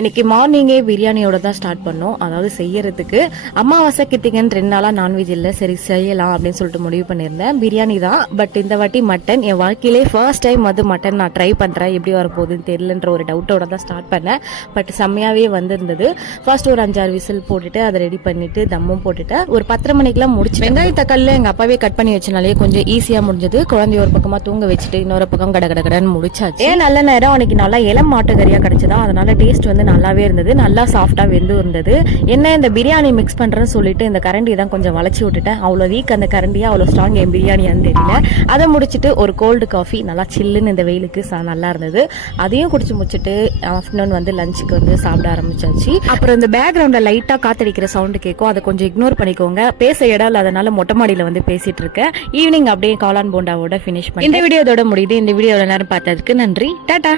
இன்னைக்கு மார்னிங்கே பிரியாணியோட தான் ஸ்டார்ட் பண்ணோம். அதாவது செய்யறதுக்கு அமாவாசை கித்திகன் 2 நாளா நான்வெஜ் இல்லை, சரி செய்யலாம் அப்படின்னு சொல்லிட்டு முடிவு பண்ணியிருந்தேன். பிரியாணி தான், பட் இந்த வாட்டி மட்டன். என் வாழ்க்கையிலே ஃபர்ஸ்ட் டைம் வந்து மட்டன் நான் ட்ரை பண்ணுறேன். எப்படி வரப்போகுதுன்னு தெரியலன்ற ஒரு டவுட்டோட தான் ஸ்டார்ட் பண்ணேன். பட் செம்மையாகவே வந்திருந்தது. ஃபர்ஸ்ட் ஒரு 5-6 விசில் போட்டுட்டு அதை ரெடி பண்ணிட்டு தம்மும் போட்டுட்டு ஒரு 10:30 மணிக்கெல்லாம் முடிச்சு வெங்காய தக்காளியில் எங்கள் அப்பாவே கட் பண்ணி வச்சனாலே கொஞ்சம் ஈஸியாக முடிஞ்சது. குழந்தைய ஒரு பக்கமாக தூங்க வச்சுட்டு இன்னொரு பக்கம் கடகடன்னு முடிச்சாச்சு. ஏன் நல்ல நேரம் அன்னைக்கு நல்லா இளம் மாட்டுக்கறியாக கிடைச்சதா, அதனால டேஸ்ட் வந்து நல்லாவே இருந்தது. நல்லா சாஃப்டா வெந்து இருந்தது. என்ன இந்த பிரியாணி மிக்ஸ் பண்றேன்னு சொல்லிட்டு இந்த கரண்டி தான் கொஞ்சம் வளைச்சி விட்டுட்டேன். அவ்வளோ வீக் அந்த கரண்டியா, அவ்வளோ ஸ்ட்ராங் என் பிரியாணியான்னு தெரியல. அதை முடிச்சுட்டு ஒரு கோல்டு காஃபி நல்லா சில்லுன்னு இந்த வெயிலுக்கு நல்லா இருந்தது. அதையும் குடிச்சு முடிச்சுட்டு ஆஃப்டர்நூன் வந்து லஞ்சுக்கு வந்து சாப்பிட ஆரம்பிச்சாச்சு. அப்புறம் இந்த பேக்ரவுண்ட்ல லைட்டா காத்தடிக்கிற சவுண்டு கேட்கும், அதை கொஞ்சம் இக்னோர் பண்ணிக்கோங்க. பேச இடம் இல்லாதனால மொட்டை மாடியில வந்து பேசிட்டு இருக்கேன். ஈவினிங் அப்படியே காளான் போண்டாவோட ஃபினிஷ் பண்ணி இந்த வீடியோ இதோட முடியுது. இந்த வீடியோ நேரம் பார்த்ததுக்கு நன்றி. டாடா.